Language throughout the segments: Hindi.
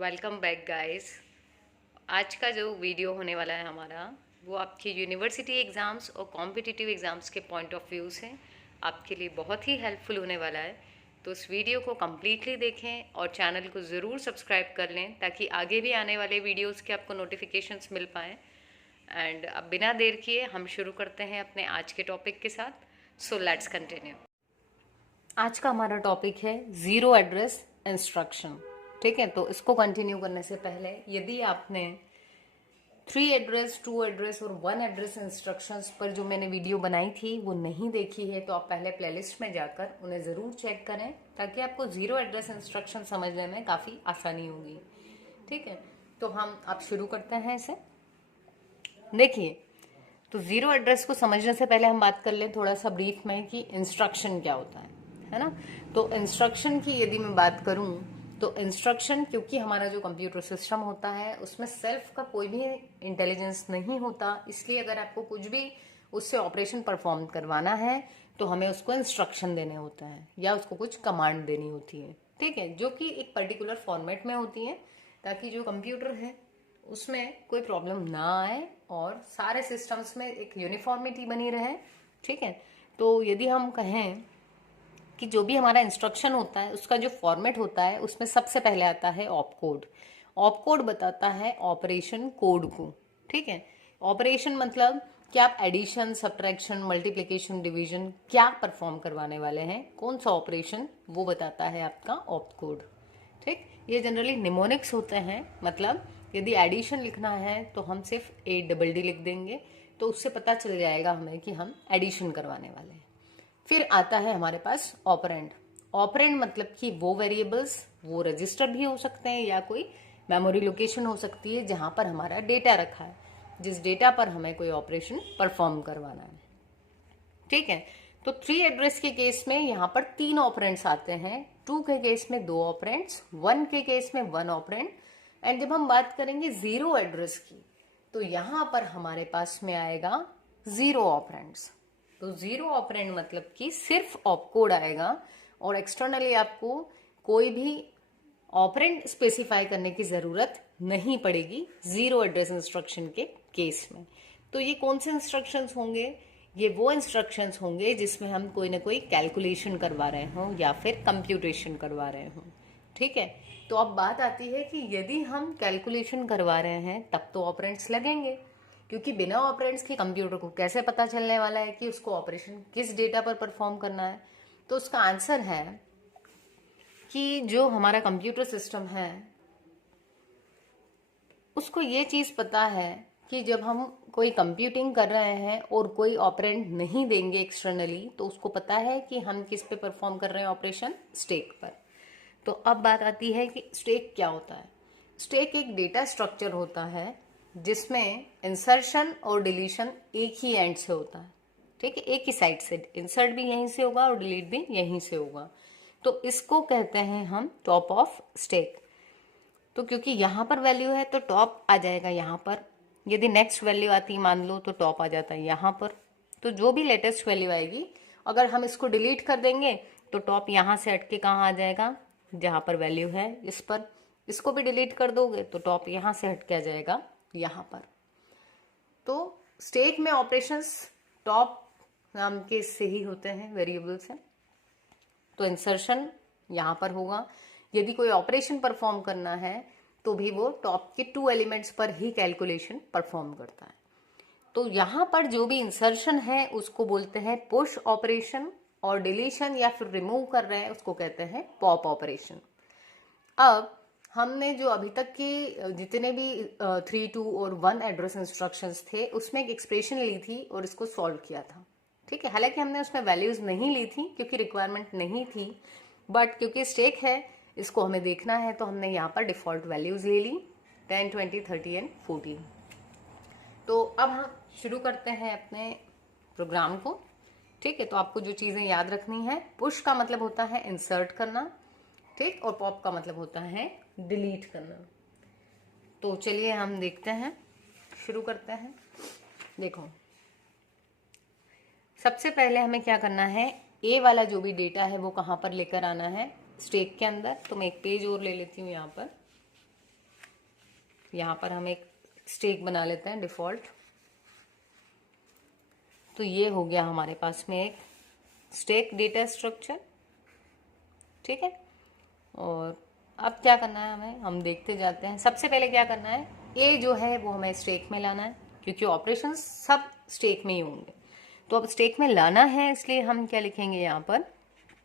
Welcome back guys. आज का जो वीडियो होने वाला है हमारा, वो आपके यूनिवर्सिटी एग्ज़ाम्स और कॉम्पिटिटिव एग्ज़ाम्स के पॉइंट ऑफ व्यू से आपके लिए बहुत ही हेल्पफुल होने वाला है। तो इस वीडियो को कम्प्लीटली देखें और चैनल को ज़रूर सब्सक्राइब कर लें ताकि आगे भी आने वाले वीडियोज़ के आपको नोटिफिकेशंस मिल पाएँ। एंड अब बिना देर किए हम शुरू करते हैं अपने आज के टॉपिक के साथ। So let's continue. आज का हमारा टॉपिक है ज़ीरो एड्रेस इंस्ट्रक्शन। ठीक है, तो इसको कंटिन्यू करने से पहले यदि आपने 3 एड्रेस, 2 एड्रेस और 1 एड्रेस इंस्ट्रक्शंस पर जो मैंने वीडियो बनाई थी वो नहीं देखी है तो आप पहले प्लेलिस्ट में जाकर उन्हें ज़रूर चेक करें ताकि आपको ज़ीरो एड्रेस इंस्ट्रक्शन समझने में काफ़ी आसानी होगी। ठीक है, तो हम आप शुरू करते हैं इसे। देखिए, तो ज़ीरो एड्रेस को समझने से पहले हम बात कर लें थोड़ा सा ब्रीफ में कि इंस्ट्रक्शन क्या होता है ना। तो इंस्ट्रक्शन की यदि मैं बात करूं तो इंस्ट्रक्शन, क्योंकि हमारा जो कंप्यूटर सिस्टम होता है उसमें सेल्फ का कोई भी इंटेलिजेंस नहीं होता, इसलिए अगर आपको कुछ भी उससे ऑपरेशन परफॉर्म करवाना है तो हमें उसको इंस्ट्रक्शन देने होते हैं या उसको कुछ कमांड देनी होती है। ठीक है, जो कि एक पर्टिकुलर फॉर्मेट में होती है ताकि जो कंप्यूटर है उसमें कोई प्रॉब्लम ना आए और सारे सिस्टम्स में एक यूनिफॉर्मिटी बनी रहे। ठीक है, तो यदि हम कहें कि जो भी हमारा इंस्ट्रक्शन होता है उसका जो फॉर्मेट होता है उसमें सबसे पहले आता है ऑप कोड। ऑप कोड बताता है ऑपरेशन कोड को। ठीक है, ऑपरेशन मतलब कि आप एडिशन, सब्ट्रैक्शन, मल्टीप्लिकेशन, डिवीजन क्या परफॉर्म करवाने वाले हैं, कौन सा ऑपरेशन, वो बताता है आपका ऑप कोड। ठीक, ये जनरली निमोनिक्स होते हैं, मतलब यदि एडिशन लिखना है तो हम सिर्फ ADD लिख देंगे तो उससे पता चल जाएगा हमें कि हम एडिशन करवाने वाले हैं। फिर आता है हमारे पास ऑपरेंड। ऑपरेंड मतलब कि वो वेरिएबल्स, वो रजिस्टर भी हो सकते हैं या कोई मेमोरी लोकेशन हो सकती है जहां पर हमारा डेटा रखा है, जिस डेटा पर हमें कोई ऑपरेशन परफॉर्म करवाना है। ठीक है, तो 3 एड्रेस के केस में यहाँ पर 3 ऑपरेंड्स आते हैं, 2 के केस में 2 ऑपरेंड्स, 1 के केस में 1 ऑपरेंड। एंड जब हम बात करेंगे जीरो एड्रेस की तो यहाँ पर हमारे पास में आएगा 0 ऑपरेंड्स। तो 0 ऑपरेंड मतलब कि सिर्फ ऑपकोड आएगा और एक्सटर्नली आपको कोई भी ऑपरेंड स्पेसिफाई करने की जरूरत नहीं पड़ेगी जीरो एड्रेस इंस्ट्रक्शन के केस में। तो ये कौन से इंस्ट्रक्शंस होंगे? ये वो इंस्ट्रक्शंस होंगे जिसमें हम कोई ना कोई कैलकुलेशन करवा रहे हों या फिर कंप्यूटेशन करवा रहे हों। ठीक है, तो अब बात आती है कि यदि हम कैलकुलेशन करवा रहे हैं तब तो ऑपरेंड्स लगेंगे, क्योंकि बिना ऑपरेंड्स के कंप्यूटर को कैसे पता चलने वाला है कि उसको ऑपरेशन किस डेटा पर परफॉर्म करना है। तो उसका आंसर है कि जो हमारा कंप्यूटर सिस्टम है उसको ये चीज पता है कि जब हम कोई कंप्यूटिंग कर रहे हैं और कोई ऑपरेंड नहीं देंगे एक्सटर्नली तो उसको पता है कि हम किस पे परफॉर्म कर रहे हैं ऑपरेशन, स्टैक पर। तो अब बात आती है कि स्टैक क्या होता है। स्टैक एक डेटा स्ट्रक्चर होता है जिसमें इंसर्शन और डिलीशन एक ही एंड से होता है। ठीक है, एक ही साइड से, इंसर्ट भी यहीं से होगा और डिलीट भी यहीं से होगा। तो इसको कहते हैं हम टॉप ऑफ स्टैक। तो क्योंकि यहाँ पर वैल्यू है तो टॉप आ जाएगा यहाँ पर, यदि नेक्स्ट वैल्यू आती मान लो तो टॉप आ जाता है यहाँ पर। तो जो भी लेटेस्ट वैल्यू आएगी अगर हम इसको डिलीट कर देंगे तो टॉप यहाँ से हट के कहाँ आ जाएगा, जहाँ पर वैल्यू है इस पर। इसको भी डिलीट कर दोगे तो टॉप यहाँ से हट के आ जाएगा यहाँ पर। तो स्टैक में ऑपरेशंस टॉप नाम के इससे ही होते हैं, वेरिएबल से। तो इंसर्शन यहाँ पर होगा, यदि कोई ऑपरेशन परफॉर्म करना है तो भी वो टॉप के 2 एलिमेंट्स पर ही कैलकुलेशन परफॉर्म करता है। तो यहाँ पर जो भी इंसर्शन है उसको बोलते हैं पुश ऑपरेशन, और डिलीशन या फिर रिमूव कर रहे हैं उसको कहते हैं पॉप ऑपरेशन। अब हमने जो अभी तक की जितने भी 3, 2 और 1 एड्रेस इंस्ट्रक्शंस थे उसमें एक एक्सप्रेशन ली थी और इसको सॉल्व किया था। ठीक है, हालांकि हमने उसमें वैल्यूज नहीं ली थी क्योंकि रिक्वायरमेंट नहीं थी, बट क्योंकि स्टैक है इसको हमें देखना है तो हमने यहाँ पर डिफॉल्ट वैल्यूज ले ली 10, 20, 30 एंड 14। तो अब हम शुरू करते हैं अपने प्रोग्राम को। ठीक है, तो आपको जो चीज़ें याद रखनी है, पुश का मतलब होता है इंसर्ट करना, ठीक, और पॉप का मतलब होता है डिलीट करना। तो चलिए हम देखते हैं, शुरू करते हैं। देखो, सबसे पहले हमें क्या करना है, ए वाला जो भी डेटा है वो कहाँ पर लेकर आना है, स्टैक के अंदर। तो मैं एक पेज और ले लेती हूँ यहाँ पर। यहाँ पर हम एक स्टैक बना लेते हैं डिफ़ॉल्ट। तो ये हो गया हमारे पास में एक स्टैक डेटा स्ट्रक्चर, ठीक है। और अब क्या करना है हमें, हम देखते जाते हैं। सबसे पहले क्या करना है, ए जो है वो हमें स्टैक में लाना है, क्योंकि ऑपरेशन सब स्टैक में ही होंगे। तो अब स्टैक में लाना है, इसलिए हम क्या लिखेंगे यहाँ पर,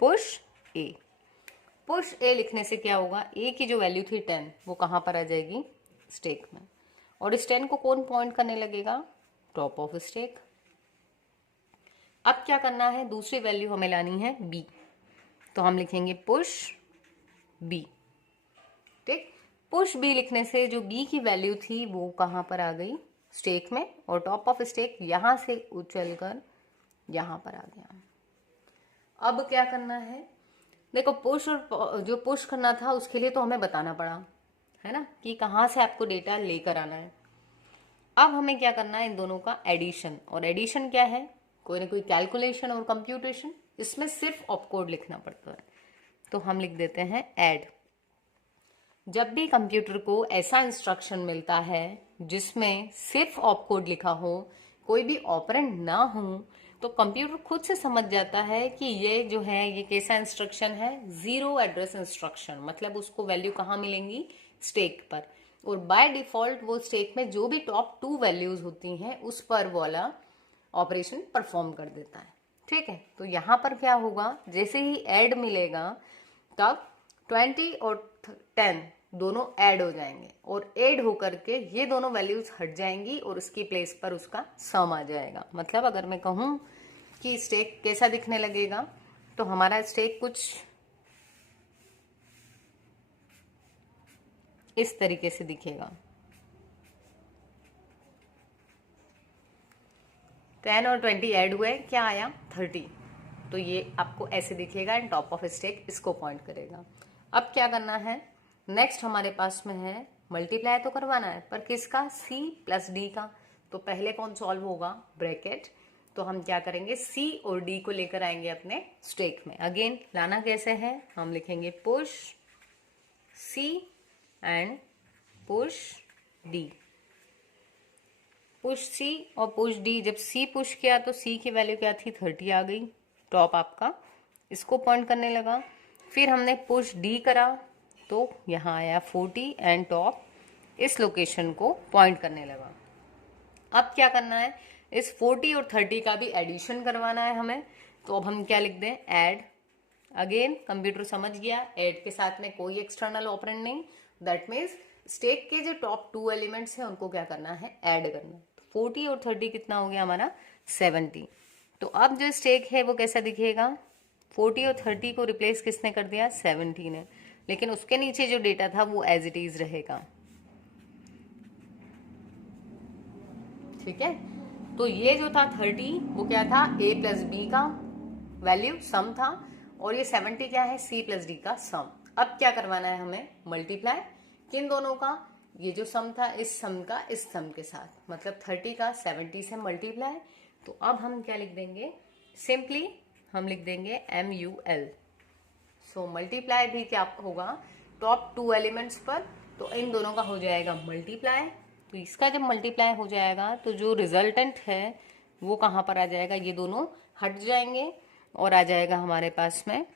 पुश ए। पुश ए लिखने से क्या होगा, ए की जो वैल्यू थी 10 वो कहाँ पर आ जाएगी, स्टैक में। और इस 10 को कौन पॉइंट करने लगेगा, टॉप ऑफ स्टैक। अब क्या करना है, दूसरी वैल्यू हमें लानी है बी, तो हम लिखेंगे पुश बी, ठीक। पुश बी लिखने से जो बी की वैल्यू थी वो कहाँ पर आ गई, स्टैक में, और टॉप ऑफ स्टैक यहाँ से उछलकर यहाँ पर आ गया। अब क्या करना है, देखो पुश और जो पुश करना था उसके लिए तो हमें बताना पड़ा, है ना, कि कहाँ से आपको डेटा लेकर आना है। अब हमें क्या करना है, इन दोनों का एडिशन। और एडिशन क्या है, कोई ना कोई कैलकुलेशन और कंप्यूटेशन, इसमें सिर्फ ऑपकोड लिखना पड़ता है। तो हम लिख देते हैं ऐड। जब भी कंप्यूटर को ऐसा इंस्ट्रक्शन मिलता है जिसमें सिर्फ ऑपकोड लिखा हो, कोई भी ऑपरेंड ना हो, तो कंप्यूटर खुद से समझ जाता है कि ये जो है ये कैसा इंस्ट्रक्शन है, जीरो एड्रेस इंस्ट्रक्शन। मतलब उसको वैल्यू कहाँ मिलेंगी, स्टैक पर। और बाय डिफॉल्ट वो स्टैक में जो भी टॉप 2 वैल्यूज होती हैं उस पर वाला ऑपरेशन परफॉर्म कर देता है, ठीक है। तो यहाँ पर क्या होगा, जैसे ही ऐड मिलेगा तब 20 और 10 दोनों ऐड हो जाएंगे, और ऐड होकर के ये दोनों वैल्यूज हट जाएंगी और उसकी प्लेस पर उसका सम आ जाएगा। मतलब अगर मैं कहूँ कि स्टैक कैसा दिखने लगेगा, तो हमारा स्टैक कुछ इस तरीके से दिखेगा। 10 और 20 ऐड हुए, क्या आया, 30। तो ये आपको ऐसे दिखेगा एंड टॉप ऑफ स्टैक इसको पॉइंट करेगा। अब क्या करना है, नेक्स्ट हमारे पास में है मल्टीप्लाई तो करवाना है, पर किसका, सी प्लस डी का। तो पहले कौन सॉल्व होगा, ब्रैकेट। तो हम क्या करेंगे, सी और डी को लेकर आएंगे अपने स्टैक में। अगेन लाना कैसे है, हम लिखेंगे push C and push D. Push C और पुश डी, जब सी पुश किया तो सी की वैल्यू क्या थी, 30 आ गई, टॉप आपका इसको पॉइंट करने लगा। फिर हमने पुश डी करा तो यहाँ आया 40 एंड टॉप इस लोकेशन को पॉइंट करने लगा। अब क्या करना है, इस 40 और 30 का भी एडिशन करवाना है हमें। तो अब हम क्या लिख दें, ऐड। अगेन कंप्यूटर समझ गया, ऐड के साथ में कोई एक्सटर्नल ऑपरेंड नहीं, दैट मीन्स स्टैक के जो टॉप 2 एलिमेंट्स हैं उनको क्या करना है, ऐड करना। 40 और 30 कितना हो गया हमारा, 70। तो अब जो स्टैक है वो कैसा दिखेगा, 40 और 30 को रिप्लेस किसने कर दिया, 70 ने, लेकिन उसके नीचे जो डेटा था वो एज इट इज रहेगा, ठीक है। तो ये जो था 30 वो क्या था, a प्लस बी का वैल्यू सम था, और ये 70 क्या है, c प्लस डी का सम। अब क्या करवाना है हमें, मल्टीप्लाई किन दोनों का, ये जो सम था इस सम का इस सम के साथ, मतलब 30 का 70 से मल्टीप्लाई। तो अब हम क्या लिख देंगे, सिंपली हम लिख देंगे MUL। सो मल्टीप्लाई भी क्या होगा, टॉप 2 एलिमेंट्स पर, तो इन दोनों का हो जाएगा मल्टीप्लाई। तो इसका जब मल्टीप्लाई हो जाएगा तो जो रिजल्टेंट है वो कहाँ पर आ जाएगा, ये दोनों हट जाएंगे और आ जाएगा हमारे पास में,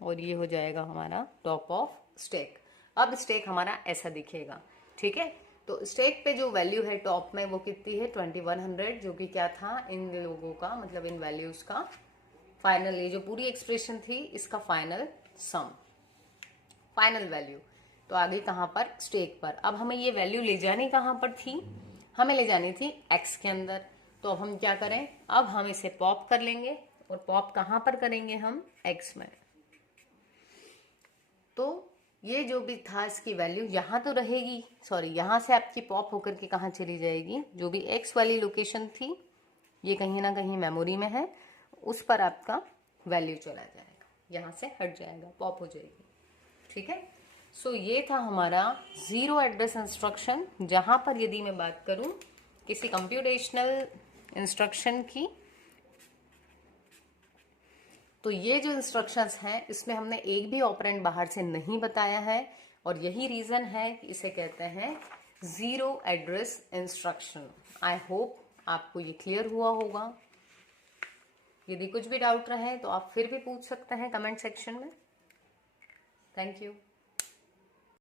और ये हो जाएगा हमारा टॉप ऑफ स्टैक। अब स्टैक हमारा ऐसा दिखेगा, ठीक है। तो स्टैक पे जो वैल्यू है टॉप में वो कितनी है, 2100, जो कि क्या था, इन लोगों का मतलब इन वैल्यूज का फाइनल, ये जो पूरी एक्सप्रेशन थी इसका फाइनल सम, फाइनल वैल्यू। तो आ गई कहाँ पर, स्टैक पर। अब हमें ये वैल्यू ले जानी कहाँ पर थी, हमें ले जानी थी एक्स के अंदर। तो अब हम क्या करें, अब हम इसे पॉप कर लेंगे, और पॉप कहाँ पर करेंगे हम, एक्स में। तो ये जो भी था इसकी वैल्यू यहाँ तो रहेगी, सॉरी यहाँ से आपकी पॉप होकर के कहाँ चली जाएगी, जो भी एक्स वाली लोकेशन थी ये कहीं ना कहीं मेमोरी में है, उस पर आपका वैल्यू चला जाएगा, यहाँ से हट जाएगा, पॉप हो जाएगी, ठीक है। सो ये था हमारा जीरो एड्रेस इंस्ट्रक्शन, जहाँ पर यदि मैं बात करूँ किसी कंप्यूटेशनल इंस्ट्रक्शन की, तो ये जो इंस्ट्रक्शंस हैं इसमें हमने एक भी ऑपरेंड बाहर से नहीं बताया है, और यही रीज़न है कि इसे कहते हैं zero address instruction. I hope आपको ये क्लियर हुआ होगा। यदि कुछ भी डाउट रहे तो आप फिर भी पूछ सकते हैं कमेंट सेक्शन में। Thank you.